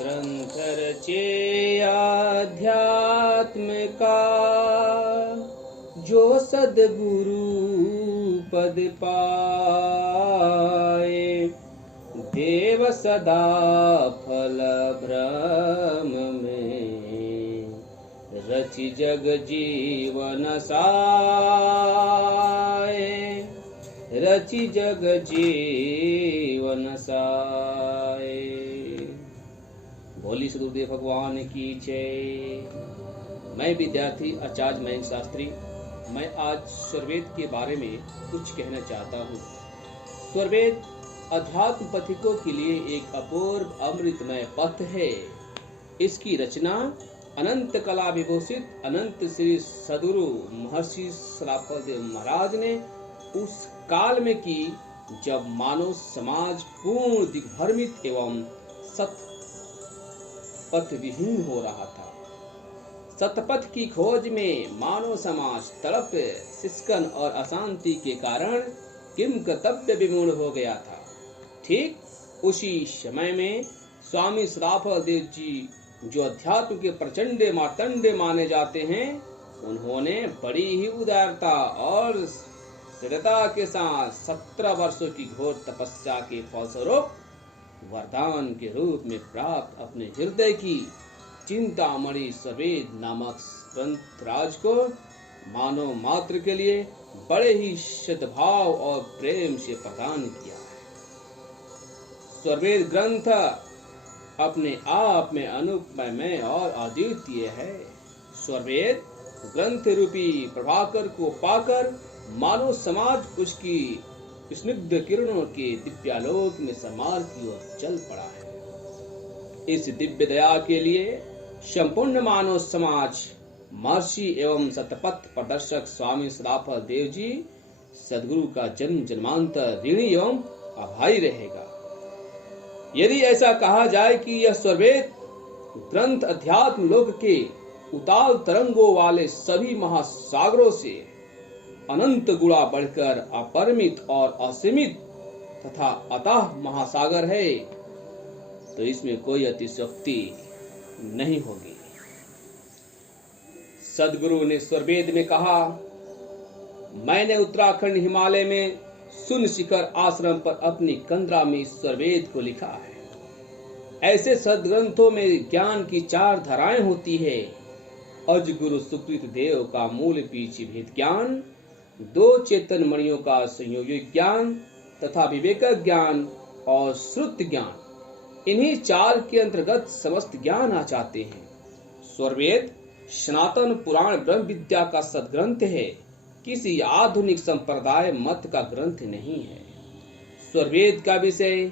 ग्रंथ रचे अध्यात्म का, जो सद्गुरु पद पाए। देव सदा फल भ्रम में, रचि जग जीवन साए। रचि जग जीवन साए। बोली सदगुरुदेव भगवान की जय। मैं विद्यार्थी आचार्य मयंक शास्त्री। मैं आज स्वरवेद के बारे में कुछ कहना चाहता हूँ। स्वरवेद अध्यात्म पथिकों के लिए एक अपूर्व अमृतमय पथ है। इसकी रचना अनंत कला विभूषित अनंत श्री सद्गुरु महर्षि श्राफल देव महाराज ने उस काल में की, जब मानव समाज पूर्ण दिग्भ्रमित एवं सतपथ विहीन हो रहा था। सतपथ की खोज में मानव समाज तड़प, सिसकन और अशांति के कारण किम कर्तव्य विमूढ़ हो गया था। ठीक उसी समय में स्वामी श्राफल देव जी, जो अध्यात्म के प्रचंड मार्तंड माने जाते हैं, उन्होंने बड़ी ही उदारता और दृढ़ता के साथ 17 वर्षों की घोर तपस्या के फलस्वरूप वरदान के रूप में प्राप्त अपने हृदय की चिंतामणि स्वरवेद नामक ग्रंथ राज को मानव मात्र के लिए बड़े ही सद्भाव और प्रेम से प्रदान किया है। स्वरवेद ग्रंथ अपने आप में अनुपमय और अद्वितीय है। स्वरवेद ग्रंथ रूपी प्रभाकर को पाकर मानव समाज उसकी स्निग्ध किरणों के दिव्यालोक में समार की ओर चल पड़ा है। इस दिव्य दया के लिए संपूर्ण मानव समाज महर्षि एवं सतपथ प्रदर्शक स्वामी श्राफल देव जी सद्गुरु का जन्म जन्मांतर ऋणी एवं आभारी रहेगा। यदि ऐसा कहा जाए कि यह स्वरवेद ग्रंथ अध्यात्म लोक के उताल तरंगों वाले सभी महासागरों से अनंत गुणा बढ़कर अपरिमित और असीमित तथा अतः महासागर है, तो इसमें कोई अतिशयोक्ति नहीं होगी। सद्गुरु ने स्वरवेद में कहा, मैंने उत्तराखंड हिमालय में शून्य शिखर आश्रम पर अपनी कंदरा में स्वरवेद को लिखा है। ऐसे सदग्रंथों में ज्ञान की 4 धाराएं होती है। अजगुरु सुकृत देव का मूल पीछे भेद ज्ञान, 2 चेतन मणियों का संयोगिक ज्ञान तथा विवेक ज्ञान और श्रुत ज्ञान। इन्हीं 4 के अंतर्गत समस्त ज्ञान आ जाते हैं। स्वरवेद सनातन पुराण ब्रह्म विद्या का सदग्रंथ है, किसी आधुनिक संप्रदाय मत का ग्रंथ नहीं है। स्वरवेद का विषय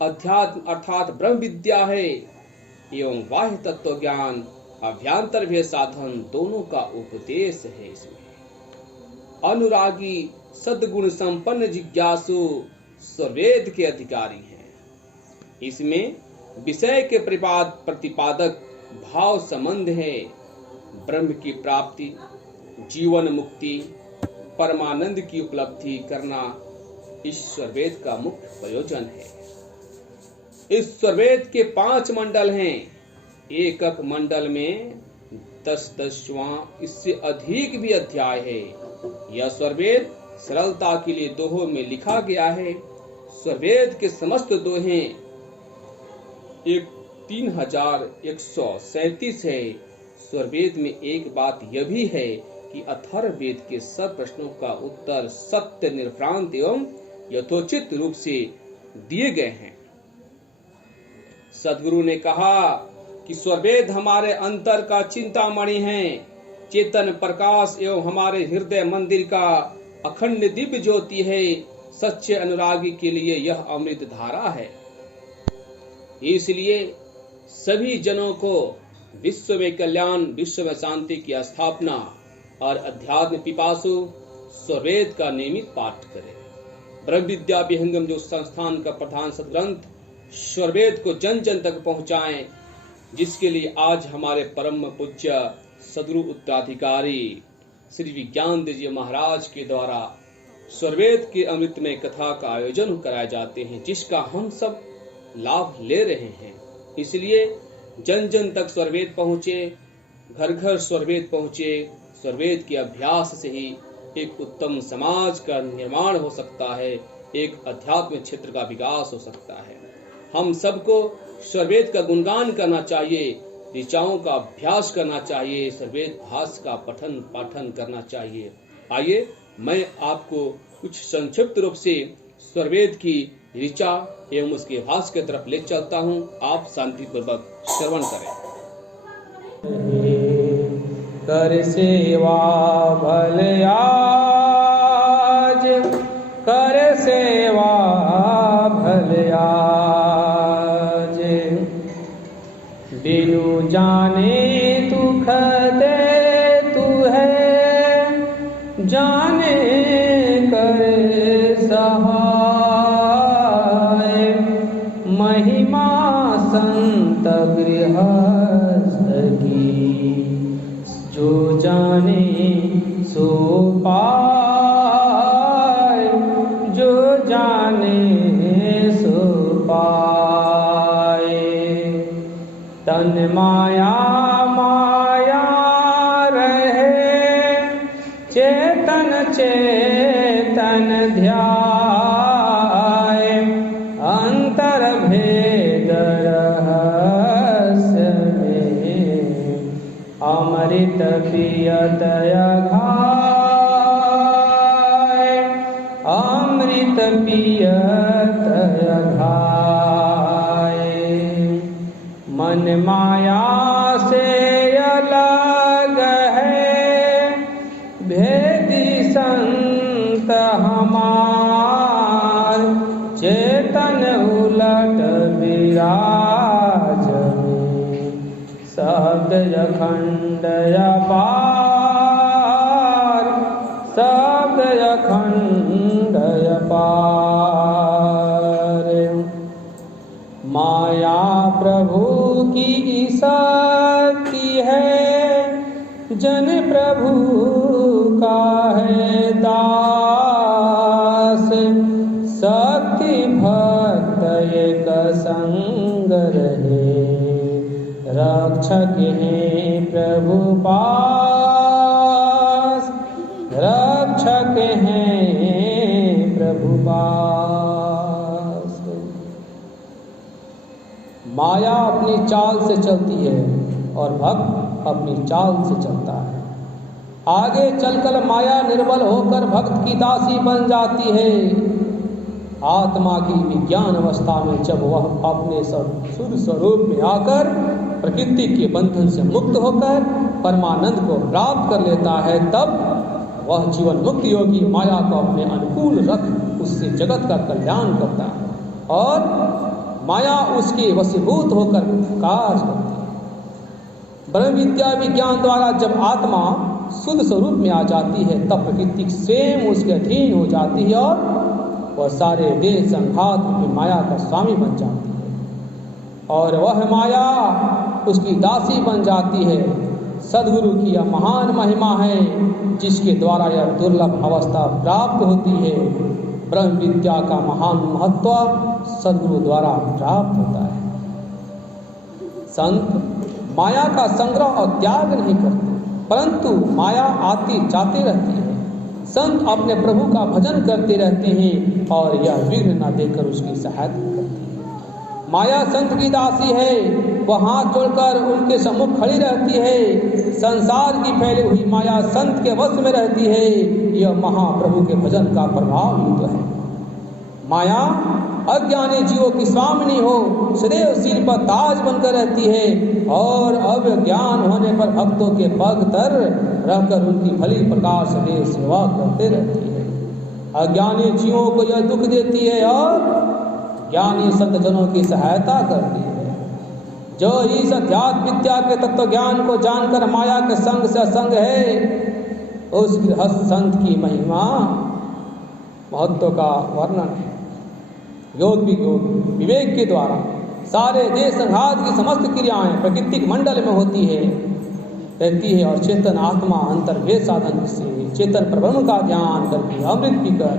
अध्यात्म अर्थात ब्रह्म विद्या है एवं बाह्य तत्व ज्ञान अभ्यांतर भेद साधन दोनों का उपदेश है। इसमें अनुरागी सद्गुण संपन्न जिज्ञासु स्वरवेद के अधिकारी हैं। इसमें विषय के प्रतिपादक भाव संबंध है। ब्रह्म की प्राप्ति, जीवन मुक्ति, परमानंद की उपलब्धि करना इस स्वरवेद का मुख्य प्रयोजन है। इस स्वरवेद के 5 मंडल हैं। एक मंडल में 10-10वां इससे अधिक भी अध्याय है। यह स्वरवेद सरलता के लिए दोहों में लिखा गया है। स्वरवेद के समस्त दोहे 3137 है। स्वरवेद में एक बात यह भी है कि अथर्ववेद के सब प्रश्नों का उत्तर सत्य निर्भ्रांत एवं यथोचित रूप से दिए गए हैं। सद्गुरु ने कहा कि स्वरवेद हमारे अंतर का चिंतामणि है, चेतन प्रकाश एवं हमारे हृदय मंदिर का अखंड दिव्य ज्योति है। सच्चे अनुरागी के लिए यह अमृत धारा है। इसलिए सभी जनों को विश्व में कल्याण, विश्व में शांति की स्थापना और अध्यात्म पिपासु स्वरवेद का नियमित पाठ करें। ब्रह्म विद्या विहंगम जो संस्थान का प्रधान सदग्रंथ स्वरवेद को जन जन तक पहुंचाएं, जिसके लिए आज हमारे परम पूज्य सद्गुरु उत्तराधिकारी श्री विज्ञानदेव जी महाराज के द्वारा स्वरवेद के अमृतमय कथा का आयोजन कराए जाते हैं, जिसका हम सब लाभ ले रहे हैं। इसलिए जन जन तक स्वरवेद पहुँचे, घर घर स्वरवेद पहुँचे। स्वरवेद के अभ्यास से ही एक उत्तम समाज का निर्माण हो सकता है, एक आध्यात्मिक क्षेत्र का विकास हो सकता है। हम सबको स्वरवेद का गुणगान करना चाहिए, ऋचाओं का अभ्यास करना चाहिए, स्वरवेद भाष का पठन पाठन करना चाहिए। आइए मैं आपको कुछ संक्षिप्त रूप से स्वरवेद की ऋचा एवं उसके भाष की तरफ ले चलता हूँ। आप शांतिपूर्वक श्रवण करें। कर सेवा भले आज, कर सेवा भले आज, बिनु जाने दुख दे तू है, जाने कर सहाय, महिमा संत गृहस्थ की, जो जाने सो पाए, जो जाने सो पाए। तन माया माया रहे, चेतन चेतन ध्याय, अंतर भेद रहस्य में, अमृत पियत अघाय, अमृत पियत अघाय। मन माया से अलग है, भेदी संत हमार, चेतन उलट विराज में, शब्द अखंड अपार, शब्द अखंड अपार। माया प्रभु की शक्ति है, जन प्रभु का है दास, शक्ति भक्त एक संग रहे, रक्षक हैं प्रभु पास, रक्षक हैं प्रभु पास। माया अपनी चाल से चलती है और भक्त अपनी चाल से चलता है। आगे चलकर माया निर्बल होकर भक्त की दासी बन जाती है। आत्मा की विज्ञान अवस्था में जब वह अपने शुद्ध स्वरूप में आकर प्रकृति के बंधन से मुक्त होकर परमानंद को प्राप्त कर लेता है, तब वह जीवन मुक्त योगी माया को अपने अनुकूल रख उससे जगत का कल्याण करता है और माया उसके वशीभूत होकर कार्य करती है। ब्रह्म विद्या विज्ञान द्वारा जब आत्मा शुद्ध स्वरूप में आ जाती है, तब प्रकृति स्वयं उसके अधीन हो जाती है और वह सारे देह संघात की माया का स्वामी बन जाती है और वह माया उसकी दासी बन जाती है। सदगुरु की यह महान महिमा है, जिसके द्वारा यह दुर्लभ अवस्था प्राप्त होती है। ब्रह्म विद्या का महान महत्व सदगुरु द्वारा प्राप्त होता है। संत माया का संग्रह और त्याग नहीं करते, परंतु माया आती जाती रहती है। संत अपने प्रभु का भजन करते रहते हैं और यह विघ्न न देकर उसकी सहायता करते हैं। माया संत की दासी है, वह हाथ जोड़कर उनके सम्मुख खड़ी रहती है। संसार की फैली हुई माया संत के वश में रहती है। यह महाप्रभु के भजन का प्रभाव ही तो है। माया अज्ञानी जीवों की स्वामिनी हो, सदैव सिर पर ताज बनकर रहती है और अज्ञान होने पर भक्तों के पग तर रहकर उनकी भली प्रकार सदैव सेवा करते रहती है। अज्ञानी जीवों को यह दुख देती है और ज्ञानी संतजनों की सहायता करती है। जो इस अध्यात्म विद्या के तत्व ज्ञान को जानकर माया के संग से असंग है, उस गृहस्थ संत की महिमा महत्व का वर्णन है। योग विवेक के द्वारा सारे देह संघात की समस्त क्रियाएं प्रकृतिक मंडल में रहती है और चेतन आत्मा अंतर्भेद साधन से चेतन प्रब्रह्म का ध्यान करके अमृत पीकर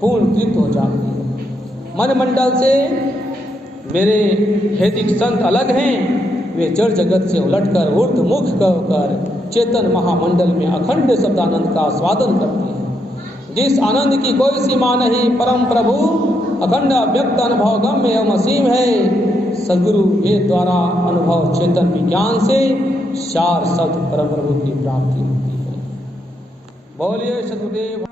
पूर्ण तृप्त हो जाती है। मन मंडल से मेरे वैदिक संत अलग हैं, वे जड़ जगत से उलटकर ऊर्ध्वमुख होकर चेतन महामंडल में अखंड शब्दानंद का स्वादन करते हैं। जिस आनंद की कोई सीमा नहीं, परम प्रभु अखंड अव्यक्त अनुभव गम्य एवं असीम है। सदगुरु वेद द्वारा अनुभव चेतन विज्ञान से चार शब्द परम प्रभु की प्राप्ति होती है। बोलिए सतगुरुदेव।